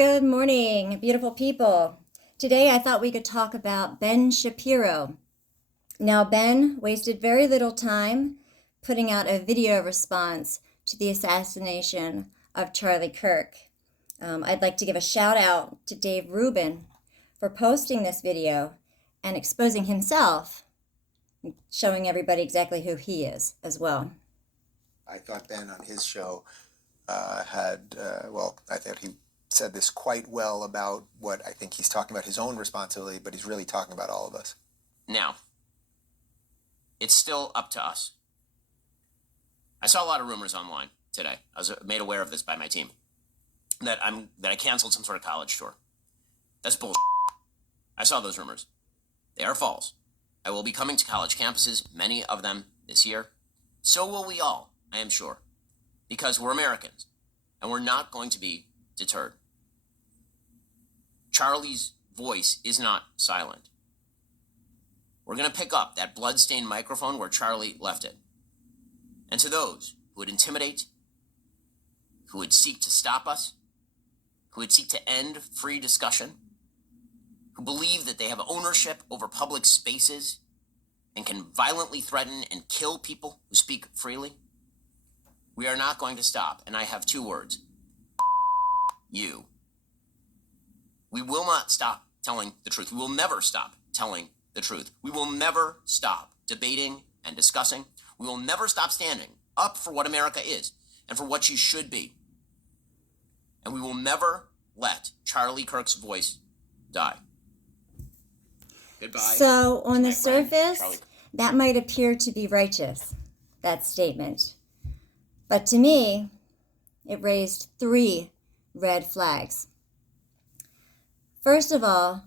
Good morning, beautiful people. Today I thought we could talk about Ben Shapiro. Now, Ben wasted very little time putting out a video response to the assassination of Charlie Kirk. I'd like to give a shout out to Dave Rubin for posting this video and exposing himself, showing everybody exactly who he is as well. I thought Ben on his show I thought he said this quite well about what I think he's talking about his own responsibility, but he's really talking about all of us. Now, it's still up to us. I saw a lot of rumors online today. I was made aware of this by my team that I canceled some sort of college tour. That's bullshit. I saw those rumors. They are false. I will be coming to college campuses, many of them this year. So will we all, I am sure, because we're Americans and we're not going to be deterred. Charlie's voice is not silent. We're going to pick up that blood-stained microphone where Charlie left it. And to those who would intimidate, who would seek to stop us, who would seek to end free discussion, who believe that they have ownership over public spaces and can violently threaten and kill people who speak freely, we are not going to stop. And I have two words. You. We will not stop telling the truth. We will never stop telling the truth. We will never stop debating and discussing. We will never stop standing up for what America is and for what she should be. And we will never let Charlie Kirk's voice die. Goodbye. So, on the surface, that might appear to be righteous, that statement. But to me, it raised three red flags. First of all,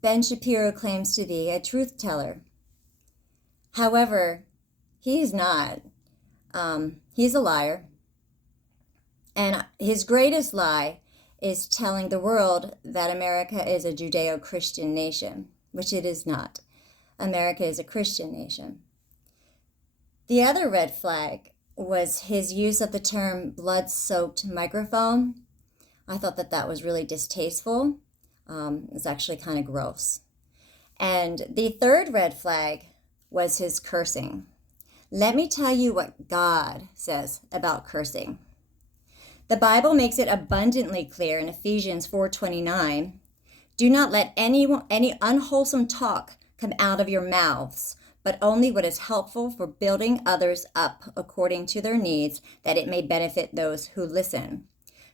Ben Shapiro claims to be a truth teller. However, he's not. He's a liar. And his greatest lie is telling the world that America is a Judeo-Christian nation, which it is not. America is a Christian nation. The other red flag was his use of the term blood-soaked microphone. I thought that was really distasteful. It's actually kind of gross. And the third red flag was his cursing. Let me tell you what God says about cursing. The Bible makes it abundantly clear in Ephesians 4:29, do not let any unwholesome talk come out of your mouths, but only what is helpful for building others up according to their needs, that it may benefit those who listen.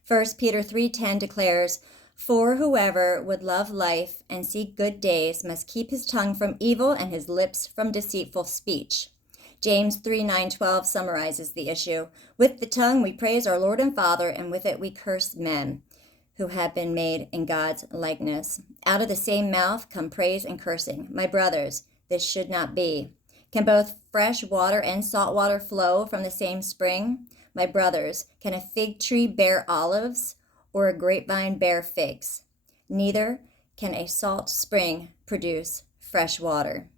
1 Peter 3:10 declares, for whoever would love life and seek good days must keep his tongue from evil and his lips from deceitful speech. James 3:9-12 summarizes the issue. With the tongue we praise our Lord and Father, and with it we curse men who have been made in God's likeness. Out of the same mouth come praise and cursing. My brothers, this should not be. Can both fresh water and salt water flow from the same spring? My brothers, can a fig tree bear olives or a grapevine bear figs? Neither can a salt spring produce fresh water.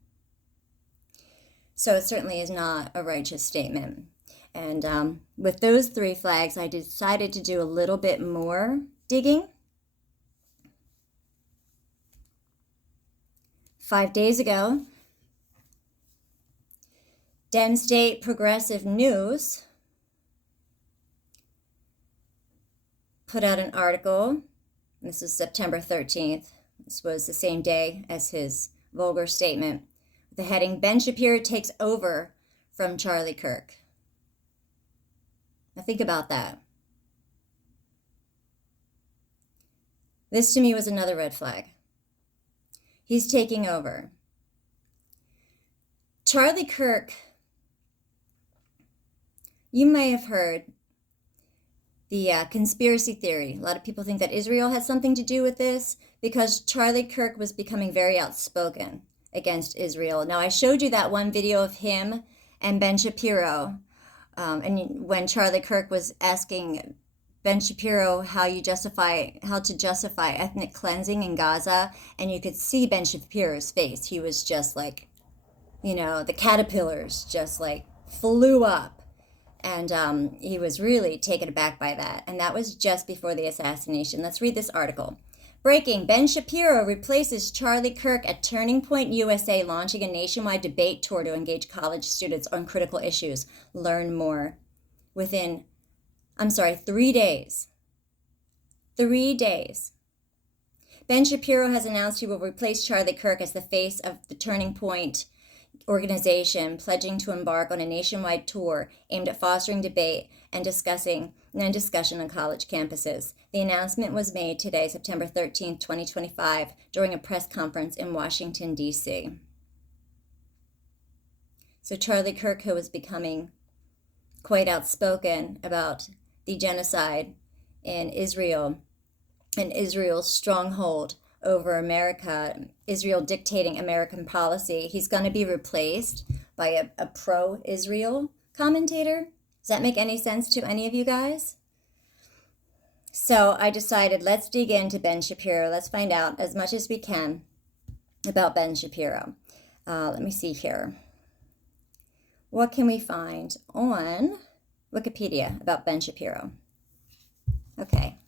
So it certainly is not a righteous statement. And with those three flags, I decided to do a little bit more digging. 5 days ago, Dem State Progressive News put out an article. This was September 13th. This was the same day as his vulgar statement. The heading, Ben Shapiro takes over from Charlie Kirk. Now think about that. This to me was another red flag. He's taking over. Charlie Kirk, you may have heard the conspiracy theory. A lot of people think that Israel has something to do with this because Charlie Kirk was becoming very outspoken against Israel. Now, I showed you that one video of him and Ben Shapiro, and when Charlie Kirk was asking Ben Shapiro how to justify ethnic cleansing in Gaza, and you could see Ben Shapiro's face. He was just like, the caterpillars just like flew up. And he was really taken aback by that. And that was just before the assassination. Let's read this article. Breaking, Ben Shapiro replaces Charlie Kirk at Turning Point USA, launching a nationwide debate tour to engage college students on critical issues. Learn more. Within, 3 days. 3 days. Ben Shapiro has announced he will replace Charlie Kirk as the face of the Turning Point organization, pledging to embark on a nationwide tour aimed at fostering debate and discussion on college campuses. The announcement was made today, September 13th, 2025, during a press conference in Washington, D.C. So Charlie Kirk, who was becoming quite outspoken about the genocide in Israel and Israel's stronghold over America, Israel dictating American policy, he's going to be replaced by a pro-Israel commentator. Does that make any sense to any of you guys? So I decided, let's dig into Ben Shapiro. Let's find out as much as we can about Ben Shapiro. Let me see here. What can we find on Wikipedia about Ben Shapiro? Okay.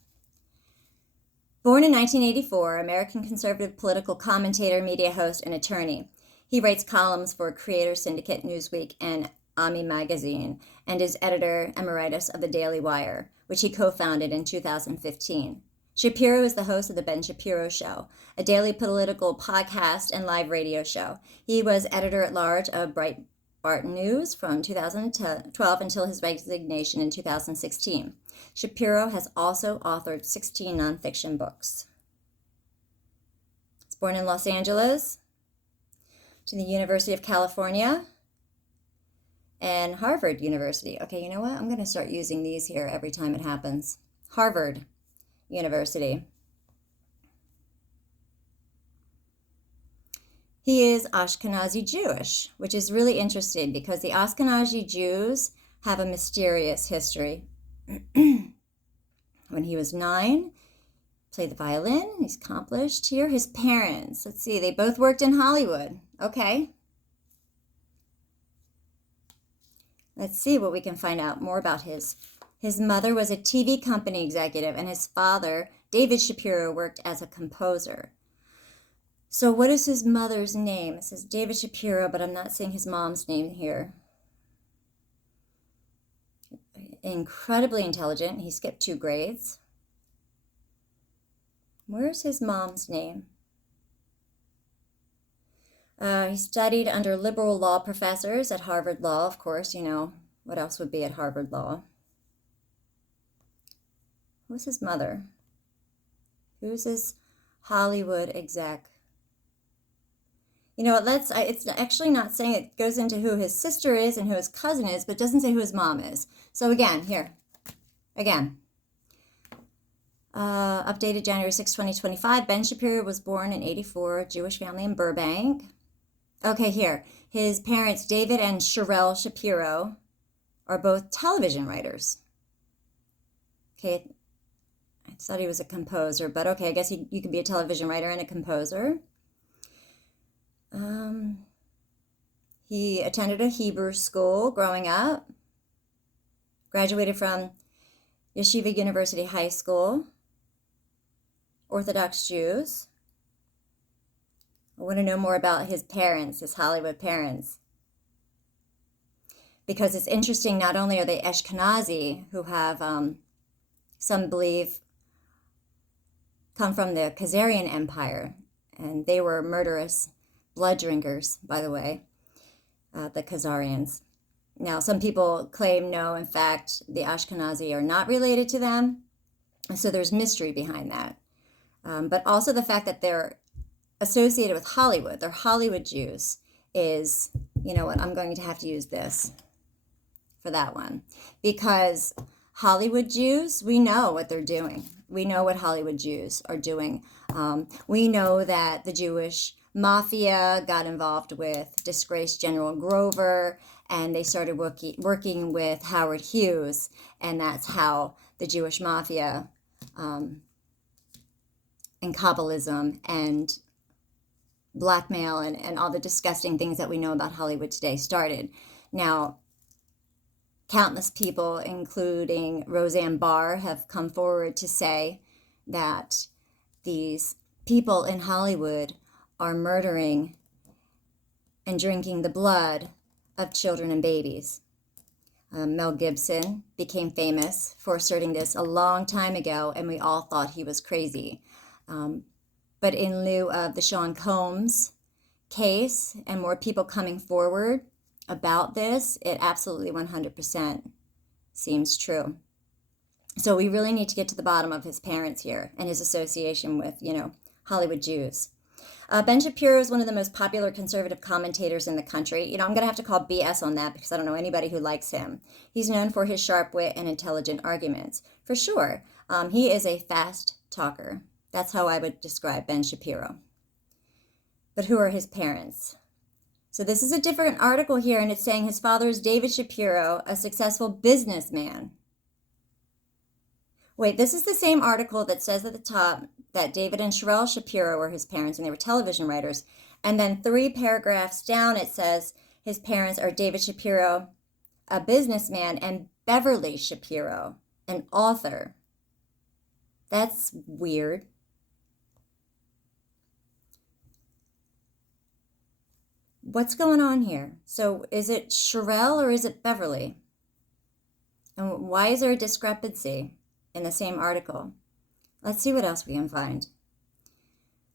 Born in 1984, American conservative political commentator, media host, and attorney. He writes columns for Creator Syndicate, Newsweek, and Ami Magazine, and is editor emeritus of the Daily Wire, which he co-founded in 2015. Shapiro is the host of The Ben Shapiro Show, a daily political podcast and live radio show. He was editor-at-large of Breitbart News from 2012 until his resignation in 2016. Shapiro has also authored 16 nonfiction books. He was born in Los Angeles, to the University of California, and Harvard University. Okay, you know what? I'm going to start using these here every time it happens. Harvard University. He is Ashkenazi Jewish, which is really interesting because the Ashkenazi Jews have a mysterious history. When he was 9, played the violin. He's accomplished here. His parents, let's see, they both worked in Hollywood. Okay. Let's see what we can find out more about his mother was a TV company executive, and his father, David Shapiro, worked as a composer. So what is his mother's name? It says David Shapiro, but I'm not seeing his mom's name here. Incredibly intelligent. He skipped 2 grades. Where's his mom's name? He studied under liberal law professors at Harvard Law, of course. You know, what else would be at Harvard Law? Who's his mother? Who's his Hollywood exec? You know what, it's actually not saying, it goes into who his sister is and who his cousin is, but doesn't say who his mom is. So again, updated January 6, 2025, Ben Shapiro was born in 84, Jewish family in Burbank. Okay, here, his parents, David and Sherelle Shapiro, are both television writers. Okay, I thought he was a composer, but okay, I guess you could be a television writer and a composer. He attended a Hebrew school growing up, graduated from Yeshiva University High School, Orthodox Jews. I want to know more about his parents, his Hollywood parents, because it's interesting, not only are they Ashkenazi, who have, some believe, come from the Khazarian Empire, and they were murderous blood drinkers, by the way, the Khazarians. Now, some people claim no, in fact, the Ashkenazi are not related to them, so there's mystery behind that. But also the fact that they're associated with Hollywood, they're Hollywood Jews, is, you know what, I'm going to have to use this for that one. Because Hollywood Jews, we know what they're doing. We know what Hollywood Jews are doing. We know that the Jewish Mafia got involved with disgraced General Grover, and they started working with Howard Hughes, and that's how the Jewish Mafia and Kabbalism and blackmail and all the disgusting things that we know about Hollywood today started. Now, Countless people, including Roseanne Barr, have come forward to say that these people in Hollywood are murdering and drinking the blood of children and babies. Mel Gibson became famous for asserting this a long time ago, and we all thought he was crazy. But in lieu of the Sean Combs case and more people coming forward about this, it absolutely 100% seems true. So we really need to get to the bottom of his parents here and his association with, Hollywood Jews. Ben Shapiro is one of the most popular conservative commentators in the country. I'm going to have to call BS on that because I don't know anybody who likes him. He's known for his sharp wit and intelligent arguments. For sure, he is a fast talker. That's how I would describe Ben Shapiro. But who are his parents? So this is a different article here, and it's saying his father is David Shapiro, a successful businessman. Wait, this is the same article that says at the top that David and Sherelle Shapiro were his parents and they were television writers. And then 3 paragraphs down it says his parents are David Shapiro, a businessman, and Beverly Shapiro, an author. That's weird. What's going on here? So is it Sherelle or is it Beverly? And why is there a discrepancy in the same article? Let's see what else we can find.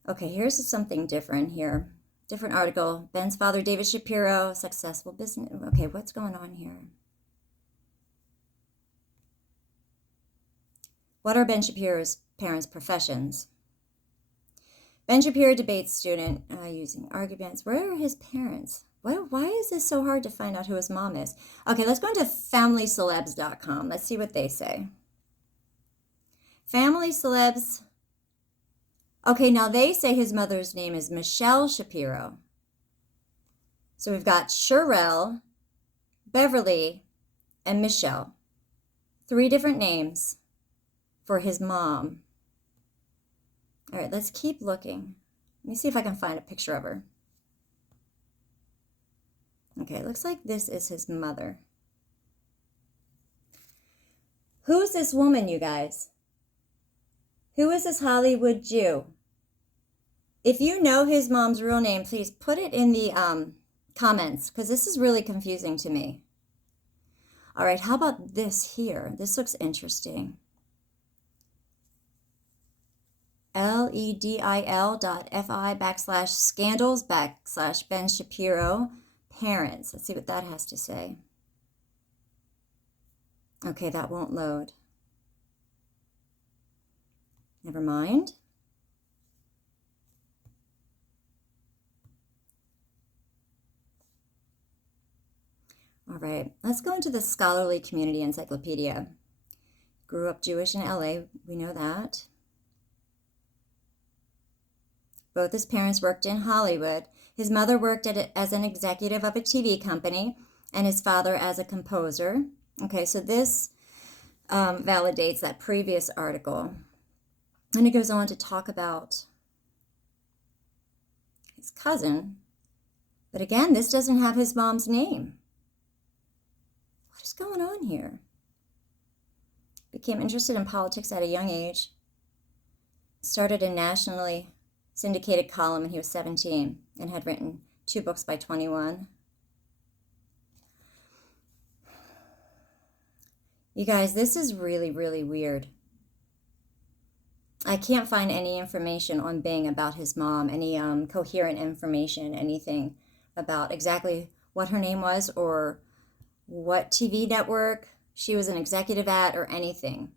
Okay, here's something different here. Different article. Ben's father, David Shapiro, successful business. Okay, what's going on here? What are Ben Shapiro's parents' professions? Ben Shapiro debates student using arguments. Where are his parents? Why is this so hard to find out who his mom is? Okay, let's go into familycelebs.com. Let's see what they say. Family celebs. Okay, now they say his mother's name is Michelle Shapiro. So we've got Sherelle, Beverly, and Michelle. 3 different names for his mom. All right, let's keep looking. Let me see if I can find a picture of her. Okay, it looks like this is his mother. Who's this woman, you guys? Who is this Hollywood Jew? If you know his mom's real name, please put it in the comments, because this is really confusing to me. All right, how about this here? This looks interesting. ledil.fi/scandals/Ben Shapiro parents. Let's see what that has to say. Okay, that won't load. Never mind. All right, let's go into the Scholarly Community Encyclopedia. Grew up Jewish in LA, we know that. Both his parents worked in Hollywood. His mother worked as an executive of a TV company, and his father as a composer. Okay, so this validates that previous article. And it goes on to talk about his cousin. But again, this doesn't have his mom's name. What is going on here? Became interested in politics at a young age. Started a nationally syndicated column when he was 17 and had written 2 books by 21. You guys, this is really, really weird. I can't find any information on Bing about his mom, any coherent information, anything about exactly what her name was or what TV network she was an executive at or anything.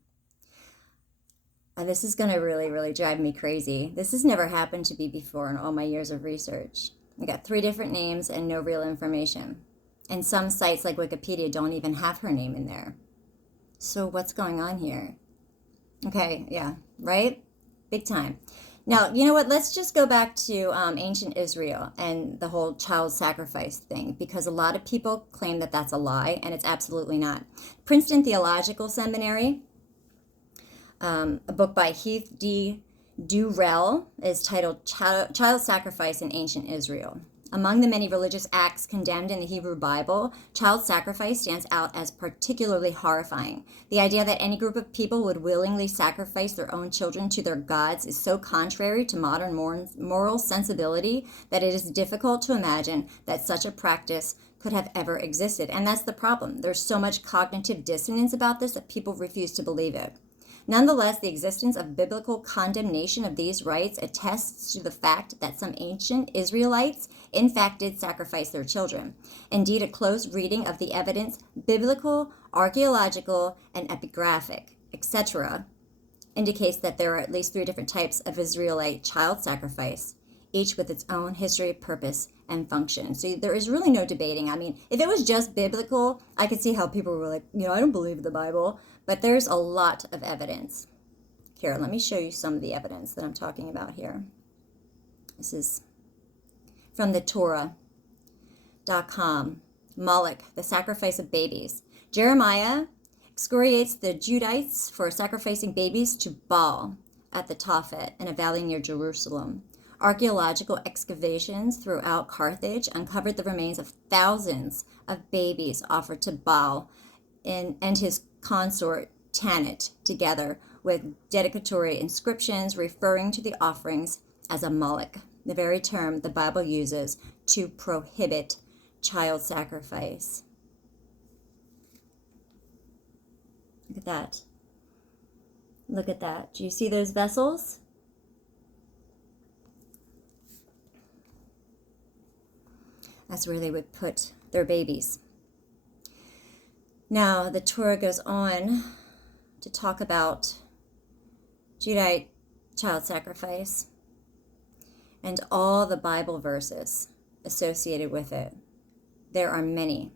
This is going to really, really drive me crazy. This has never happened to me before in all my years of research. I got 3 different names and no real information. And some sites like Wikipedia don't even have her name in there. So what's going on here? Okay, yeah, right? Big time. Now, you know what? Let's just go back to ancient Israel and the whole child sacrifice thing, because a lot of people claim that that's a lie, and it's absolutely not. Princeton Theological Seminary, a book by Heath D. Durrell, is titled Child Sacrifice in Ancient Israel. Among the many religious acts condemned in the Hebrew Bible, child sacrifice stands out as particularly horrifying. The idea that any group of people would willingly sacrifice their own children to their gods is so contrary to modern moral sensibility that it is difficult to imagine that such a practice could have ever existed. And that's the problem. There's so much cognitive dissonance about this that people refuse to believe it. Nonetheless, the existence of biblical condemnation of these rites attests to the fact that some ancient Israelites, in fact, did sacrifice their children. Indeed, a close reading of the evidence, biblical, archaeological, and epigraphic, etc., indicates that there are at least 3 different types of Israelite child sacrifice, each with its own history, purpose, and function. So there is really no debating. I mean, if it was just biblical, I could see how people were like, I don't believe the Bible. But there's a lot of evidence. Here, let me show you some of the evidence that I'm talking about here. This is from the Torah.com. Moloch, the sacrifice of babies. Jeremiah excoriates the Judites for sacrificing babies to Baal at the Tophet in a valley near Jerusalem. Archaeological excavations throughout Carthage uncovered the remains of thousands of babies offered to Baal and his consort Tanit, together with dedicatory inscriptions referring to the offerings as a Moloch, the very term the Bible uses to prohibit child sacrifice. Look at that. Look at that. Do you see those vessels? That's where they would put their babies. Now, the Torah goes on to talk about Judite child sacrifice and all the Bible verses associated with it. There are many.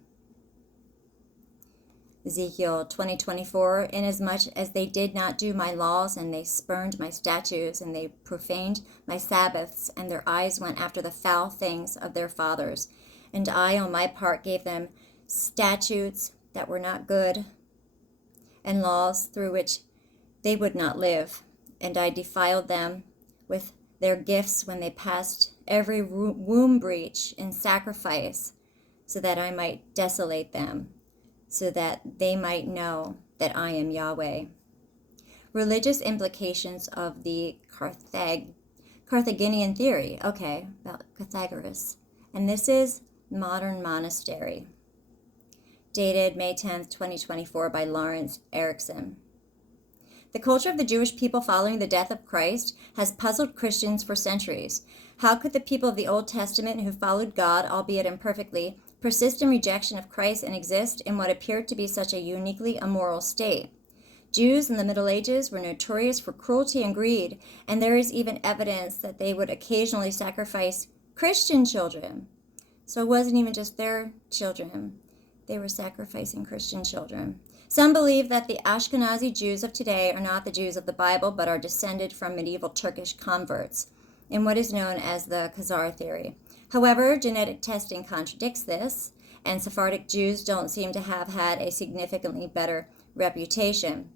Ezekiel 20:24, inasmuch as they did not do my laws, and they spurned my statutes, and they profaned my Sabbaths, and their eyes went after the foul things of their fathers. And I, on my part, gave them statutes that were not good, and laws through which they would not live. And I defiled them with their gifts when they passed every womb breach in sacrifice, so that I might desolate them, so that they might know that I am Yahweh. Religious implications of the Carthaginian theory. Okay, about Pythagoras. And this is Modern Monastery, dated May 10th, 2024 by Lawrence Erickson. The culture of the Jewish people following the death of Christ has puzzled Christians for centuries. How could the people of the Old Testament who followed God, albeit imperfectly, persist in rejection of Christ and exist in what appeared to be such a uniquely immoral state? Jews in the Middle Ages were notorious for cruelty and greed, and there is even evidence that they would occasionally sacrifice Christian children. So it wasn't even just their children. They were sacrificing Christian children. Some believe that the Ashkenazi Jews of today are not the Jews of the Bible, but are descended from medieval Turkish converts in what is known as the Khazar theory. However, genetic testing contradicts this, and Sephardic Jews don't seem to have had a significantly better reputation.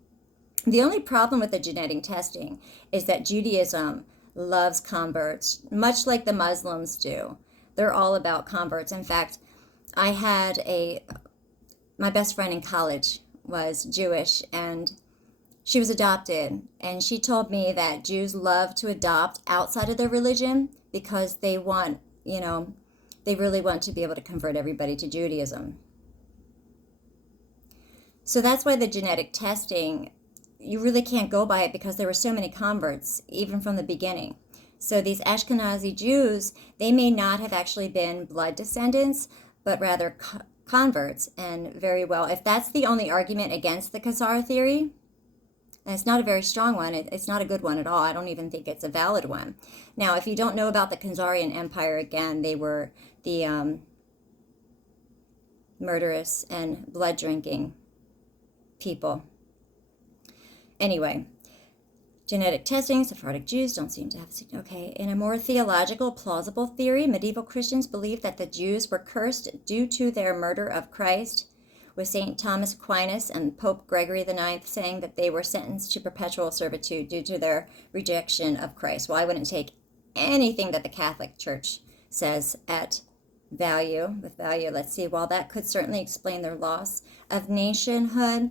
The only problem with the genetic testing is that Judaism loves converts, much like the Muslims do. They're all about converts. In fact, I had my best friend in college was Jewish, and she was adopted, and she told me that Jews love to adopt outside of their religion because they want, they really want to be able to convert everybody to Judaism. So that's why the genetic testing, you really can't go by it because there were so many converts, even from the beginning. So these Ashkenazi Jews, they may not have actually been blood descendants, but rather converts, and very well. If that's the only argument against the Khazar theory, and it's not a very strong one, it's not a good one at all. I don't even think it's a valid one. Now, if you don't know about the Khazarian Empire, again, they were the murderous and blood-drinking people. Anyway, genetic testing, Sephardic Jews don't seem to have... Okay, in a more theological, plausible theory, medieval Christians believed that the Jews were cursed due to their murder of Christ, with St. Thomas Aquinas and Pope Gregory IX saying that they were sentenced to perpetual servitude due to their rejection of Christ. Well, I wouldn't take anything that the Catholic Church says at value, with value, let's see, while that could certainly explain their loss of nationhood,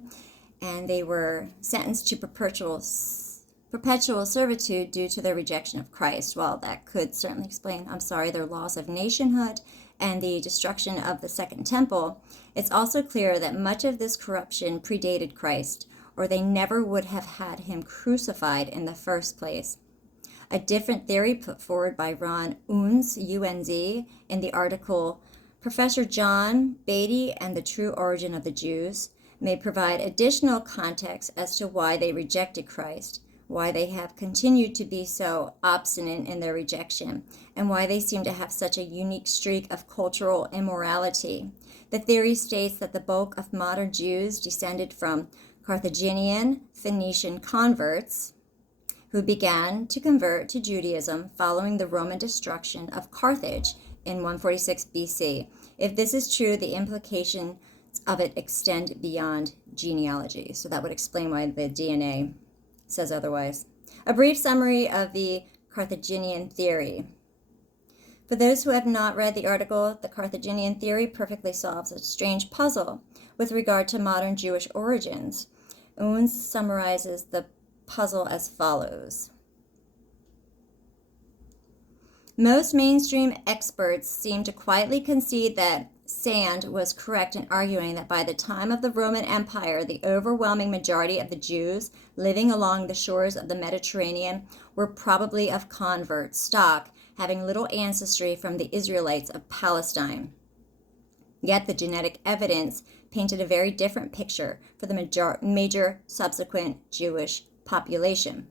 and they were sentenced to perpetual servitude due to their rejection of Christ. Well, that could certainly explain, their loss of nationhood and the destruction of the Second Temple. It's also clear that much of this corruption predated Christ, or they never would have had him crucified in the first place. A different theory put forward by Ron Unz, UNZ, in the article Professor John Beatty and the True Origin of the Jews may provide additional context as to why they rejected Christ, why they have continued to be so obstinate in their rejection, and why they seem to have such a unique streak of cultural immorality. The theory states that the bulk of modern Jews descended from Carthaginian Phoenician converts who began to convert to Judaism following the Roman destruction of Carthage in 146 BC. If this is true, the implications of it extend beyond genealogy. So that would explain why the DNA says otherwise. A brief summary of the Carthaginian theory. For those who have not read the article, the Carthaginian theory perfectly solves a strange puzzle with regard to modern Jewish origins. Unz summarizes the puzzle as follows. Most mainstream experts seem to quietly concede that Sand was correct in arguing that by the time of the Roman Empire, the overwhelming majority of the Jews living along the shores of the Mediterranean were probably of convert stock, having little ancestry from the Israelites of Palestine. Yet the genetic evidence painted a very different picture for the major subsequent Jewish population.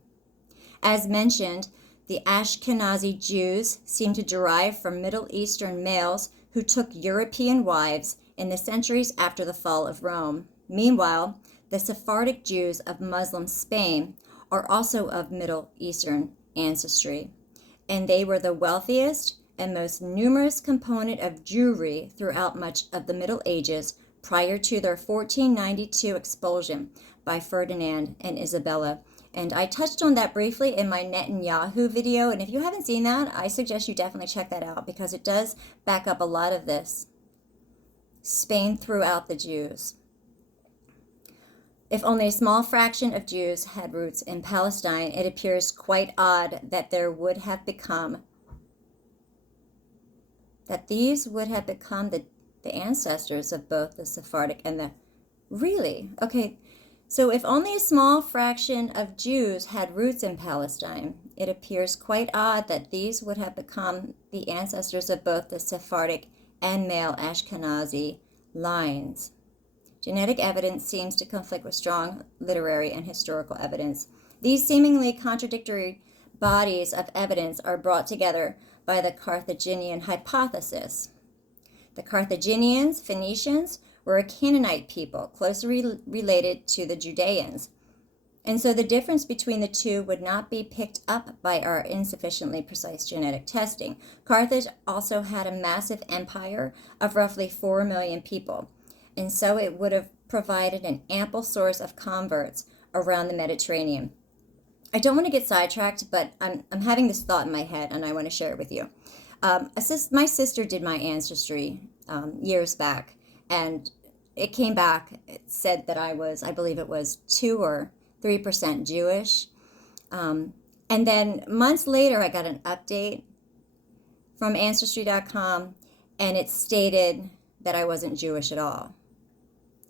As mentioned, the Ashkenazi Jews seem to derive from Middle Eastern males who took European wives in the centuries after the fall of Rome. Meanwhile, the Sephardic Jews of Muslim Spain are also of Middle Eastern ancestry, and they were the wealthiest and most numerous component of Jewry throughout much of the Middle Ages prior to their 1492 expulsion by Ferdinand and Isabella. And I touched on that briefly in my Netanyahu video, and if you haven't seen that, I suggest you definitely check that out because it does back up a lot of this. Spain threw out the Jews. If only a small fraction of Jews had roots in Palestine, it appears quite odd that these would have become the ancestors of both the Sephardic and the... Really? Okay. So if only a small fraction of Jews had roots in Palestine, it appears quite odd that these would have become the ancestors of both the Sephardic and male Ashkenazi lines. Genetic evidence seems to conflict with strong literary and historical evidence. These seemingly contradictory bodies of evidence are brought together by the Carthaginian hypothesis. The Carthaginians, Phoenicians, were a Canaanite people, closely related to the Judeans. And so the difference between the two would not be picked up by our insufficiently precise genetic testing. Carthage also had a massive empire of roughly 4 million people, and so it would have provided an ample source of converts around the Mediterranean. I don't want to get sidetracked, but I'm having this thought in my head, and I want to share it with you. My sister did my ancestry years back, and it came back. It said that I believe it was 2 or 3% Jewish. And then months later, I got an update from Ancestry.com, and it stated that I wasn't Jewish at all.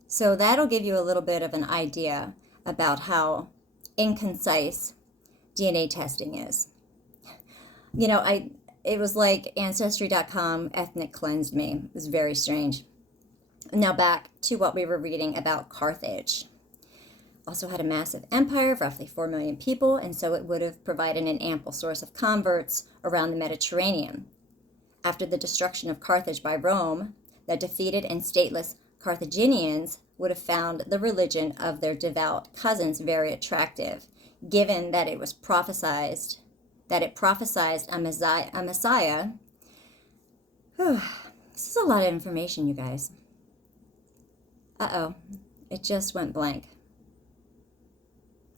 So that'll give you a little bit of an idea about how inconcise DNA testing is. You know, it was like Ancestry.com ethnic cleansed me. It was very strange. Now back to what we were reading about Carthage. Also had a massive empire of roughly 4 million people, and so it would have provided an ample source of converts around the Mediterranean. After the destruction of Carthage by Rome, the defeated and stateless Carthaginians would have found the religion of their devout cousins very attractive, given that it prophesied a Messiah. Whew. This is a lot of information, you guys. Uh-oh, it just went blank.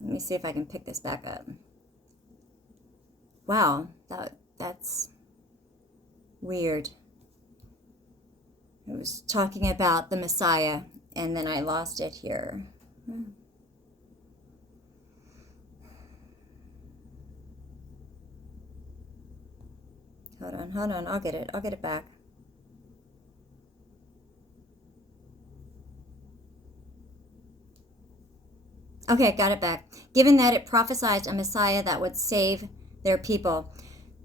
Let me see if I can pick this back up. Wow, that's Weird. It was talking about the Messiah, and then I lost it here. Hold on, I'll get it back. Okay, got it back. Given that it prophesied a Messiah that would save their people,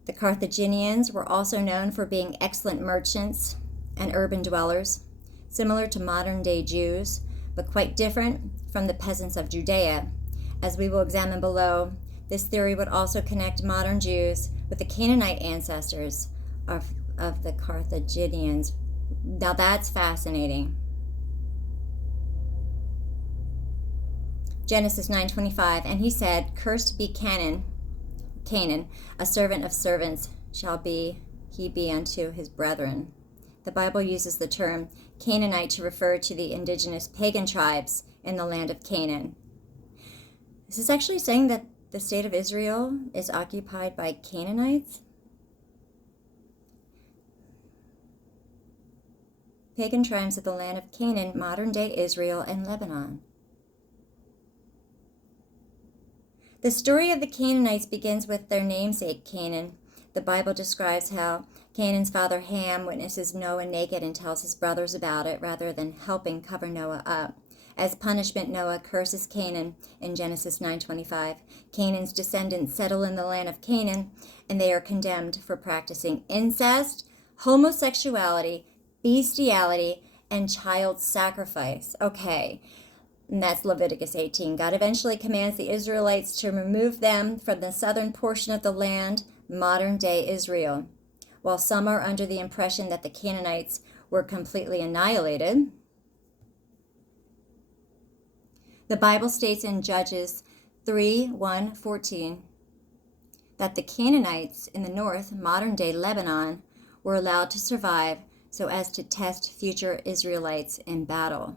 the Carthaginians were also known for being excellent merchants and urban dwellers, similar to modern-day Jews, but quite different from the peasants of Judea. As we will examine below, this theory would also connect modern Jews with the Canaanite ancestors of the Carthaginians. Now that's fascinating. Genesis 9:25, and he said, "Cursed be Canaan, a servant of servants shall he be unto his brethren." The Bible uses the term Canaanite to refer to the indigenous pagan tribes in the land of Canaan. Is this actually saying that the state of Israel is occupied by Canaanites? Pagan tribes of the land of Canaan, modern-day Israel and Lebanon. The story of the Canaanites begins with their namesake, Canaan. The Bible describes how Canaan's father Ham witnesses Noah naked and tells his brothers about it rather than helping cover Noah up. As punishment, Noah curses Canaan in Genesis 9:25. Canaan's descendants settle in the land of Canaan, and they are condemned for practicing incest, homosexuality, bestiality, and child sacrifice. Okay. And that's Leviticus 18. God eventually commands the Israelites to remove them from the southern portion of the land, modern-day Israel. While some are under the impression that the Canaanites were completely annihilated, the Bible states in Judges 3:1-14 that the Canaanites in the north, modern-day Lebanon, were allowed to survive so as to test future Israelites in battle.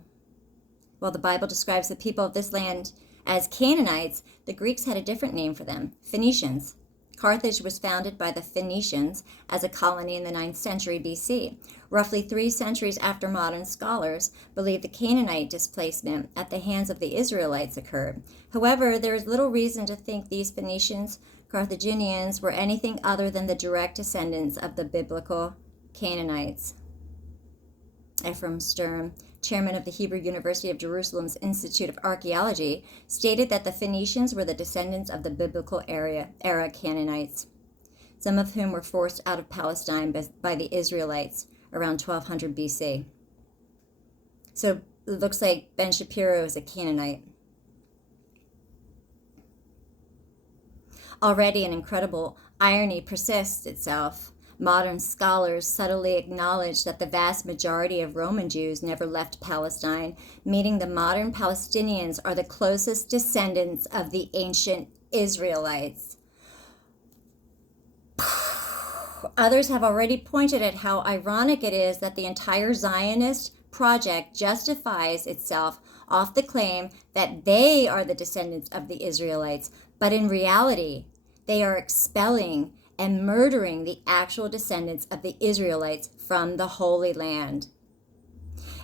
While the Bible describes the people of this land as Canaanites, the Greeks had a different name for them, Phoenicians. Carthage was founded by the Phoenicians as a colony in the 9th century BC. Roughly 3 centuries after modern scholars believe the Canaanite displacement at the hands of the Israelites occurred. However, there is little reason to think these Phoenicians, Carthaginians, were anything other than the direct descendants of the biblical Canaanites. Ephraim Sturm, chairman of the Hebrew University of Jerusalem's Institute of Archaeology, stated that the Phoenicians were the descendants of the biblical era Canaanites, some of whom were forced out of Palestine by the Israelites around 1200 BC. So it looks like Ben Shapiro is a Canaanite. Already an incredible irony persists itself. Modern scholars subtly acknowledge that the vast majority of Roman Jews never left Palestine, meaning the modern Palestinians are the closest descendants of the ancient Israelites. Others have already pointed at how ironic it is that the entire Zionist project justifies itself off the claim that they are the descendants of the Israelites, but in reality, they are expelling and murdering the actual descendants of the Israelites from the Holy Land.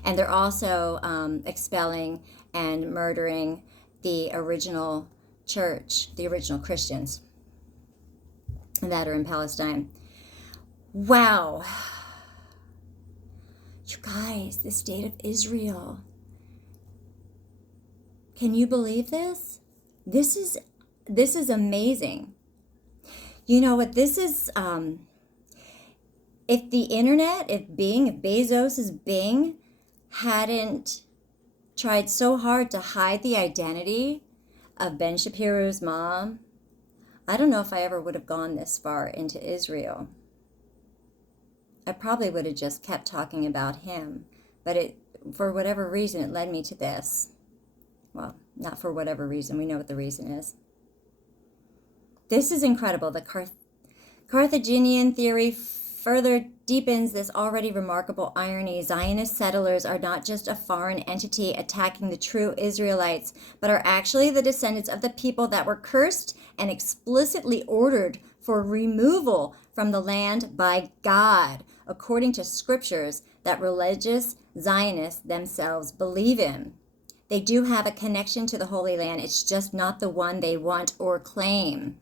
And they're also expelling and murdering the original church, the original Christians that are in Palestine. Wow. You guys, the state of Israel. Can you believe this? This is amazing. You know what this is, if the internet, if Bezos's Bing hadn't tried so hard to hide the identity of Ben Shapiro's mom, I don't know if I ever would have gone this far into Israel. I probably would have just kept talking about him, but for whatever reason, it led me to this. Well, not for whatever reason, we know what the reason is. This is incredible. The Carthaginian theory further deepens this already remarkable irony. Zionist settlers are not just a foreign entity attacking the true Israelites, but are actually the descendants of the people that were cursed and explicitly ordered for removal from the land by God, according to scriptures that religious Zionists themselves believe in. They do have a connection to the Holy Land. It's just not the one they want or claim.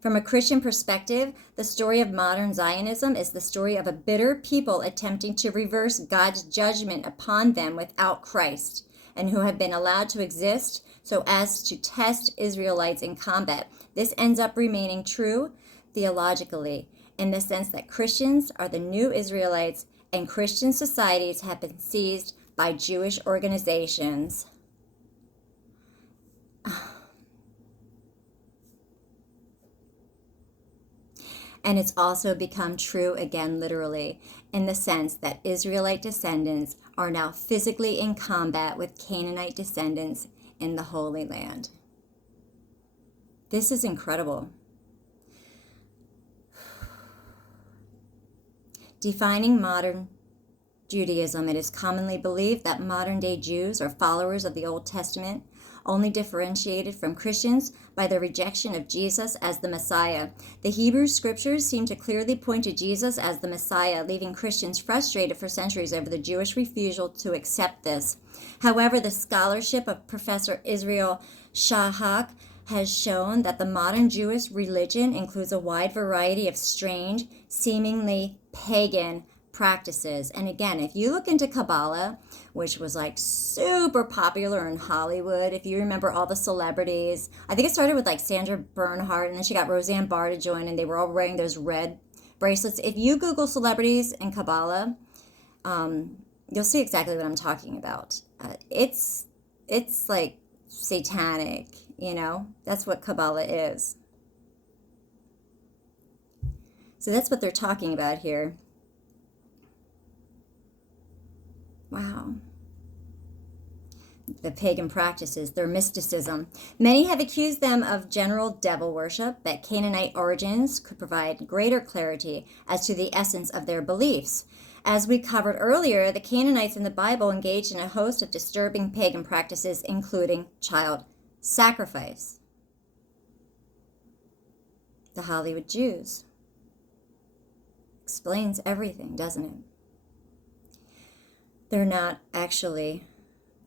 From a Christian perspective, the story of modern Zionism is the story of a bitter people attempting to reverse God's judgment upon them without Christ, and who have been allowed to exist so as to test Israelites in combat. This ends up remaining true theologically, in the sense that Christians are the new Israelites and Christian societies have been seized by Jewish organizations. And it's also become true again literally, in the sense that Israelite descendants are now physically in combat with Canaanite descendants in the Holy Land. This is incredible. Defining modern Judaism, it is commonly believed that modern-day Jews are followers of the Old Testament, only differentiated from Christians by their rejection of Jesus as the Messiah. The Hebrew scriptures seem to clearly point to Jesus as the Messiah, leaving Christians frustrated for centuries over the Jewish refusal to accept this. However, the scholarship of Professor Israel Shahak has shown that the modern Jewish religion includes a wide variety of strange, seemingly pagan practices. And again, if you look into Kabbalah, which was like super popular in Hollywood, if you remember all the celebrities, I think it started with like Sandra Bernhard, and then she got Roseanne Barr to join, and they were all wearing those red bracelets. If you Google celebrities in Kabbalah, you'll see exactly what I'm talking about. It's like satanic, you know? That's what Kabbalah is. So that's what they're talking about here. Wow. The pagan practices, their mysticism. Many have accused them of general devil worship, that Canaanite origins could provide greater clarity as to the essence of their beliefs. As we covered earlier, the Canaanites in the Bible engaged in a host of disturbing pagan practices, including child sacrifice. The Hollywood Jews. Explains everything, doesn't it? They're not actually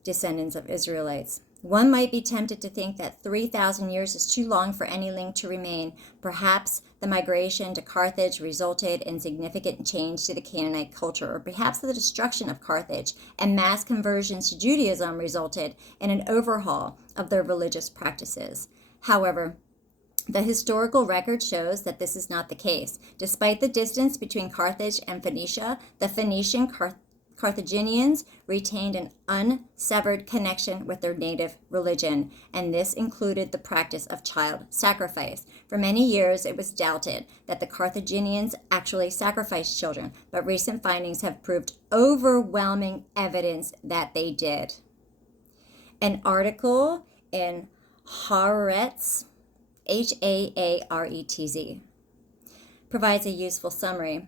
descendants of Israelites. One might be tempted to think that 3,000 years is too long for any link to remain. Perhaps the migration to Carthage resulted in significant change to the Canaanite culture, or perhaps the destruction of Carthage and mass conversions to Judaism resulted in an overhaul of their religious practices. However, the historical record shows that this is not the case. Despite the distance between Carthage and Phoenicia, the Phoenician Carthaginians retained an unsevered connection with their native religion, and this included the practice of child sacrifice. For many years, it was doubted that the Carthaginians actually sacrificed children, but recent findings have proved overwhelming evidence that they did. An article in Haaretz, Haaretz, provides a useful summary.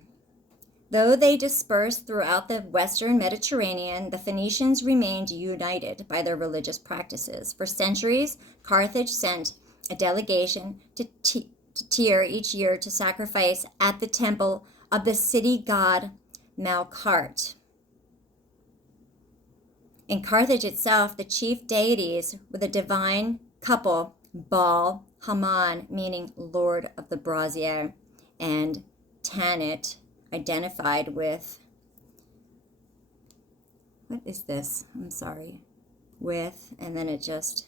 Though they dispersed throughout the Western Mediterranean, the Phoenicians remained united by their religious practices. For centuries, Carthage sent a delegation to Tyre each year to sacrifice at the temple of the city god Malkart. In Carthage itself, the chief deities were the divine couple Baal Haman, meaning Lord of the Brazier, and Tanit, identified with, what is this? I'm sorry. With, and then it just,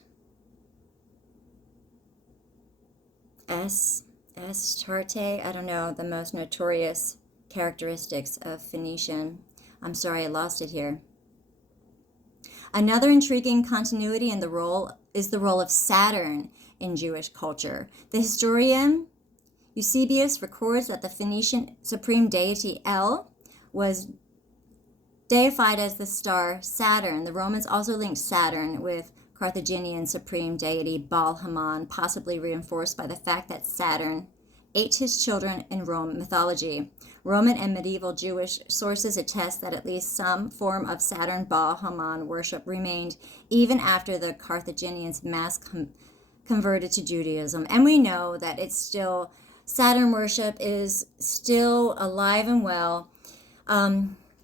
Charte, I don't know, the most notorious characteristics of Phoenician. I'm sorry, I lost it here. Another intriguing continuity in the role is the role of Saturn in Jewish culture. The historian Eusebius records that the Phoenician supreme deity El was deified as the star Saturn. The Romans also linked Saturn with Carthaginian supreme deity Baal Haman, possibly reinforced by the fact that Saturn ate his children in Roman mythology. Roman and medieval Jewish sources attest that at least some form of Saturn Baal Haman worship remained even after the Carthaginians mass converted to Judaism. And we know that it's still Saturn worship is still alive and well.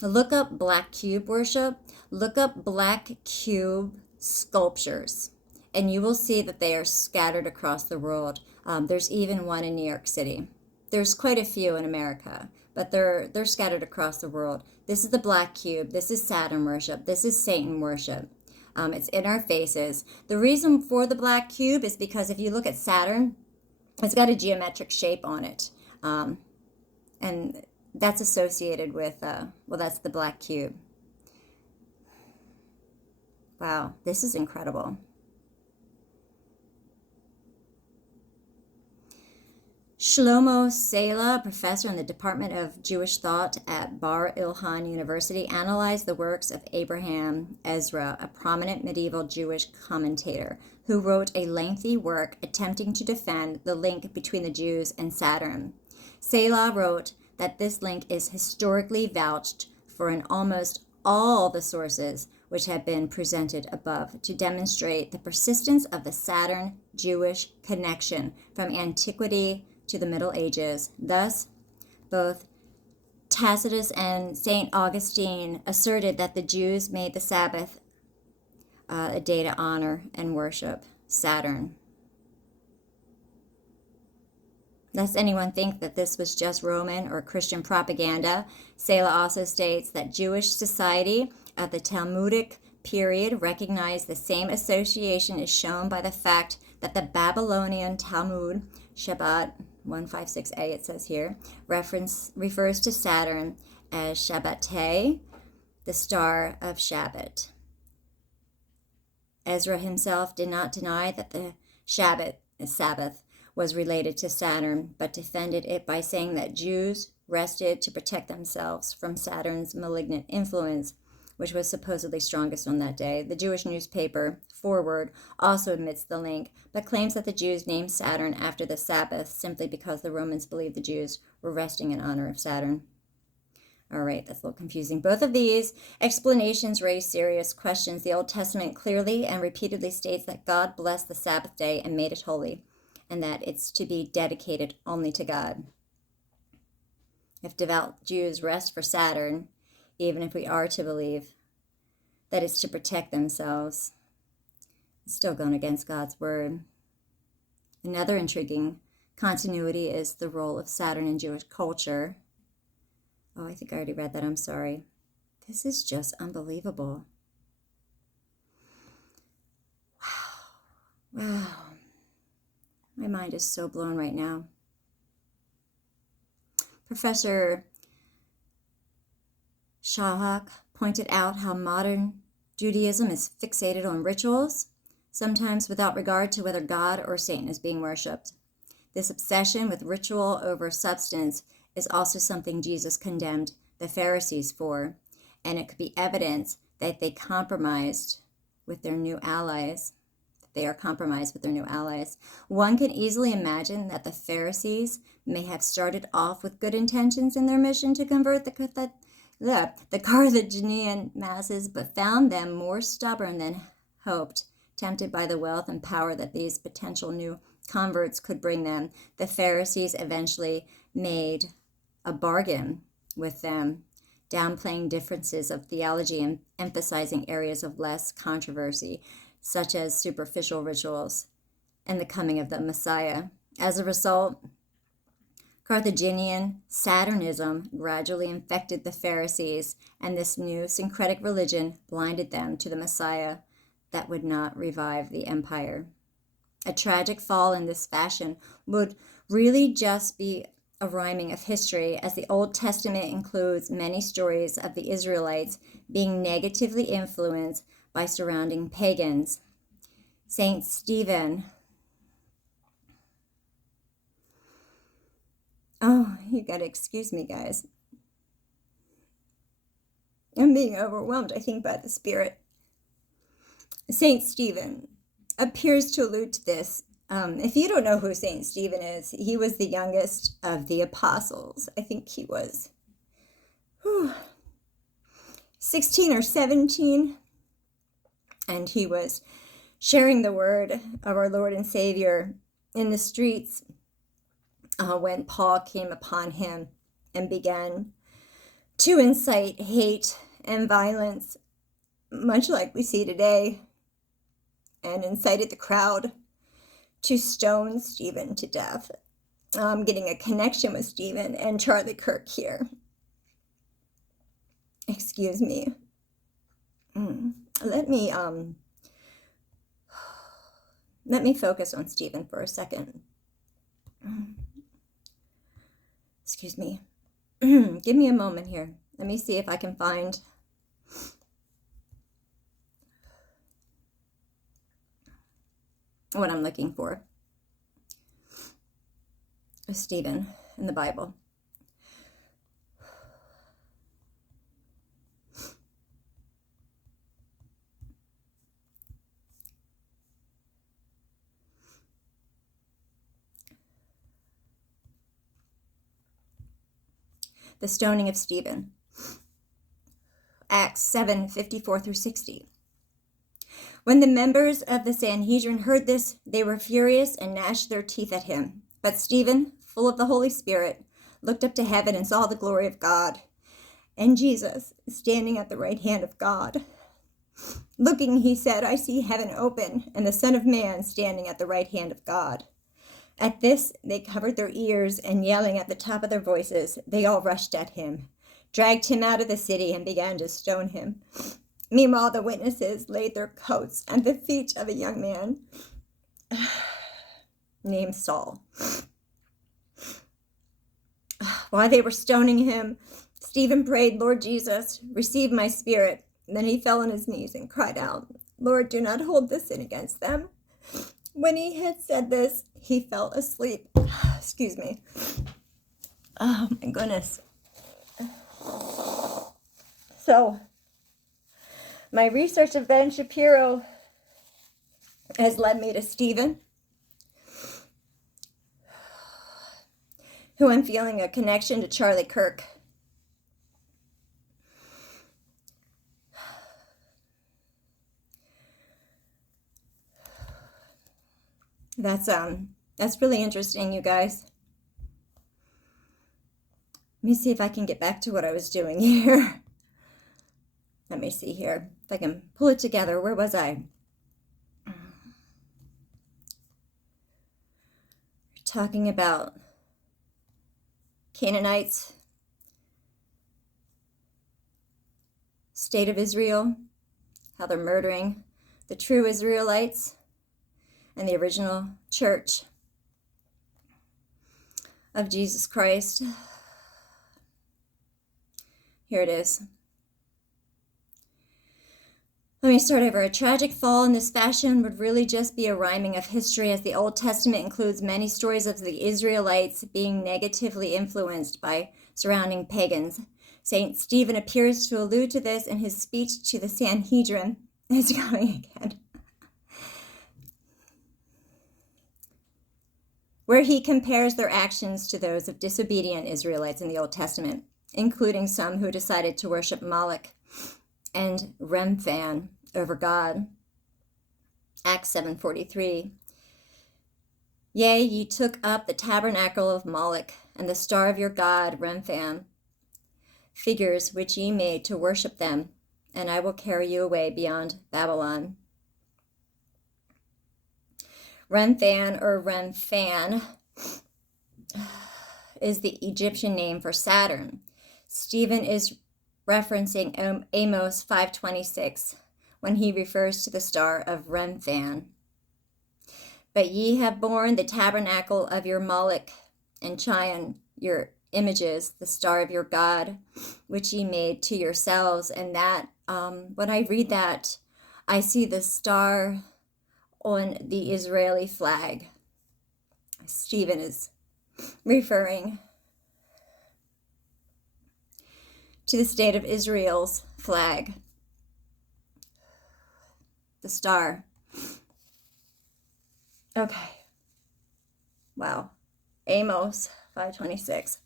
Look up black cube worship. Look up black cube sculptures, and you will see that they are scattered across the world. There's even one in New York City. There's quite a few in America, but they're scattered across the world. This is the black cube. This is Saturn worship. This is Satan worship. It's in our faces. The reason for the black cube is because if you look at Saturn, it's got a geometric shape on it. And that's associated with, that's the black cube. Wow, this is incredible. Shlomo Sela, professor in the Department of Jewish Thought at Bar Ilan University, analyzed the works of Abraham Ezra, a prominent medieval Jewish commentator, who wrote a lengthy work attempting to defend the link between the Jews and Saturn. Sela wrote that this link is historically vouched for in almost all the sources which have been presented above to demonstrate the persistence of the Saturn-Jewish connection from antiquity to the Middle Ages. Thus, both Tacitus and St. Augustine asserted that the Jews made the Sabbath a day to honor and worship Saturn. Lest anyone think that this was just Roman or Christian propaganda, Sela also states that Jewish society at the Talmudic period recognized the same association is shown by the fact that the Babylonian Talmud, Shabbat 156a it says here, refers to Saturn as Shabbatay, the star of Shabbat. Ezra himself did not deny that the Sabbath was related to Saturn, but defended it by saying that Jews rested to protect themselves from Saturn's malignant influence, which was supposedly strongest on that day. The Jewish newspaper Forward also admits the link, but claims that the Jews named Saturn after the Sabbath simply because the Romans believed the Jews were resting in honor of Saturn. All right, that's a little confusing. Both of these explanations raise serious questions. The Old Testament clearly and repeatedly states that God blessed the Sabbath day and made it holy, and that it's to be dedicated only to God. If devout Jews rest for Saturn, even if we are to believe that it's to protect themselves, it's still going against God's word. Another intriguing continuity is the role of Saturn in Jewish culture. Oh, I think I already read that. I'm sorry. This is just unbelievable. Wow. My mind is so blown right now. Professor Shahak pointed out how modern Judaism is fixated on rituals, sometimes without regard to whether God or Satan is being worshipped. This obsession with ritual over substance is also something Jesus condemned the Pharisees for, and it could be evidence that they compromised with their new allies. They are compromised with their new allies. One can easily imagine that the Pharisees may have started off with good intentions in their mission to convert the Carthaginian masses, but found them more stubborn than hoped. Tempted by the wealth and power that these potential new converts could bring them, the Pharisees eventually made a bargain with them, downplaying differences of theology and emphasizing areas of less controversy, such as superficial rituals and the coming of the Messiah. As a result, Carthaginian Saturnism gradually infected the Pharisees, and this new syncretic religion blinded them to the Messiah that would not revive the empire. A tragic fall in this fashion would really just be a rhyming of history, as the Old Testament includes many stories of the Israelites being negatively influenced by surrounding pagans. Saint Stephen. Oh, you gotta excuse me, guys. I'm being overwhelmed, I think, by the Spirit. Saint Stephen appears to allude to this. If you don't know who Saint Stephen is, he was the youngest of the apostles. I think he was 16 or 17, and he was sharing the word of our Lord and Savior in the streets when Paul came upon him and began to incite hate and violence, much like we see today, and incited the crowd to stone Stephen to death. I'm getting a connection with Stephen and Charlie Kirk here. Excuse me. Let me focus on Stephen for a second. Excuse me. Give me a moment here. Let me see if I can find what I'm looking for. Stephen in the Bible. The stoning of Stephen. Acts 7:54-60. When the members of the Sanhedrin heard this, they were furious and gnashed their teeth at him. But Stephen, full of the Holy Spirit, looked up to heaven and saw the glory of God, and Jesus standing at the right hand of God. Looking, he said, I see heaven open, and the Son of Man standing at the right hand of God. At this, they covered their ears, and yelling at the top of their voices, they all rushed at him, dragged him out of the city, and began to stone him. Meanwhile, the witnesses laid their coats at the feet of a young man named Saul. While they were stoning him, Stephen prayed, Lord Jesus, receive my spirit. And then he fell on his knees and cried out, Lord, do not hold this sin against them. When he had said this, he fell asleep. Excuse me. Oh, my goodness. So, my research of Ben Shapiro has led me to Stephen, who I'm feeling a connection to Charlie Kirk. That's really interesting, you guys. Let me see if I can get back to what I was doing here. Let me see here if I can pull it together. Where was I? Talking about Canaanites, state of Israel, how they're murdering the true Israelites and the original church of Jesus Christ. Here it is. Let me start over. A tragic fall in this fashion would really just be a rhyming of history, as the Old Testament includes many stories of the Israelites being negatively influenced by surrounding pagans. Saint Stephen appears to allude to this in his speech to the Sanhedrin. It's going again. Where he compares their actions to those of disobedient Israelites in the Old Testament, including some who decided to worship Moloch and Remphan over God. Acts 7:43. Yea, ye took up the tabernacle of Moloch and the star of your god Remphan, figures which ye made to worship them, and I will carry you away beyond Babylon. Remphan or Remphan is the Egyptian name for Saturn. Stephen is referencing Amos 5:26 when he refers to the star of Remphan. But ye have borne the tabernacle of your Moloch, and Chion, your images, the star of your god, which ye made to yourselves. And that, when I read that, I see the star on the Israeli flag. Stephen is referring to the state of Israel's flag, the star. Okay. Wow. Amos 5:26.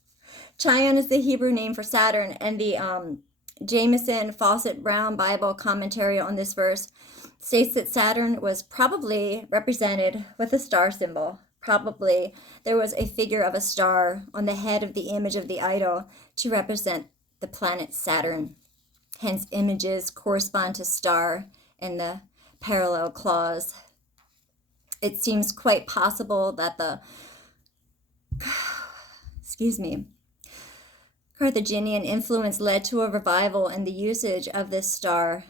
Chion is the Hebrew name for Saturn, and the Jameson Fawcett Brown Bible commentary on this verse states that Saturn was probably represented with a star symbol probably there was a figure of a star on the head of the image of the idol to represent the planet Saturn. Hence, images correspond to star in the parallel clause. It seems quite possible that the Carthaginian influence led to a revival in the usage of this star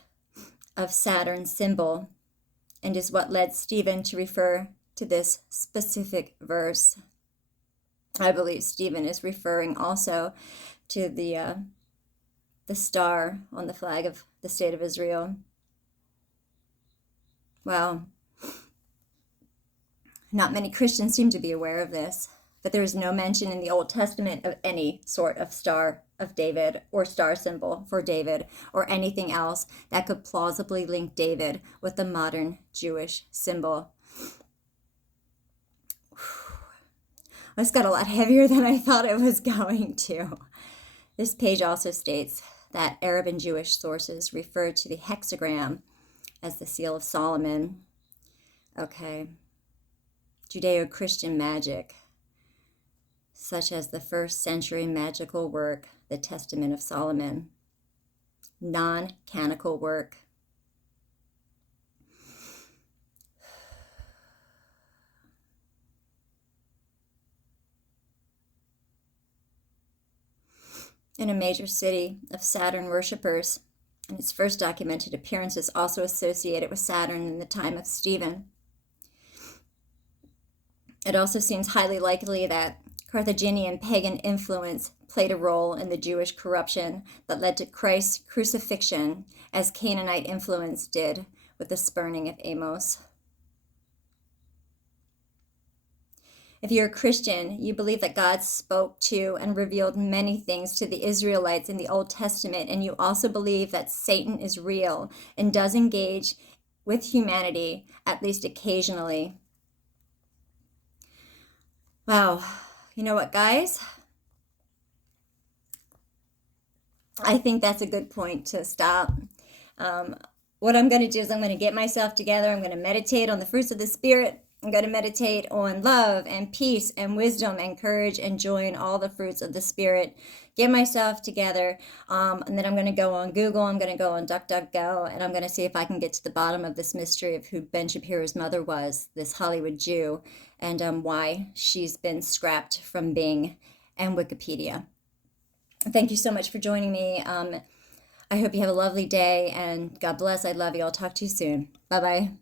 of Saturn symbol, and is what led Stephen to refer to this specific verse. I believe Stephen is referring also to the star on the flag of the state of Israel. Wow. Not many Christians seem to be aware of this, but there is no mention in the Old Testament of any sort of star of David or star symbol for David or anything else that could plausibly link David with the modern Jewish symbol. This got a lot heavier than I thought it was going to. This page also states that Arab and Jewish sources refer to the hexagram as the seal of Solomon. Okay. Judeo-Christian magic, such as the 1st century magical work, the Testament of Solomon. Non-canonical work. In a major city of Saturn worshippers, and its first documented appearance is also associated with Saturn in the time of Stephen. It also seems highly likely that Carthaginian pagan influence played a role in the Jewish corruption that led to Christ's crucifixion, as Canaanite influence did with the spurning of Amos. If you're a Christian, you believe that God spoke to and revealed many things to the Israelites in the Old Testament, and you also believe that Satan is real and does engage with humanity, at least occasionally. Wow. You know what, guys? I think that's a good point to stop. What I'm going to do is I'm going to get myself together. I'm going to meditate on the fruits of the Spirit. I'm going to meditate on love and peace and wisdom and courage and joy and all the fruits of the Spirit. Get myself together, and then I'm going to go on Google. I'm going to go on DuckDuckGo, and I'm going to see if I can get to the bottom of this mystery of who Ben Shapiro's mother was, this Hollywood Jew, and why she's been scrapped from Bing and Wikipedia. Thank you so much for joining me. I hope you have a lovely day, and God bless. I love you. I'll talk to you soon. Bye-bye.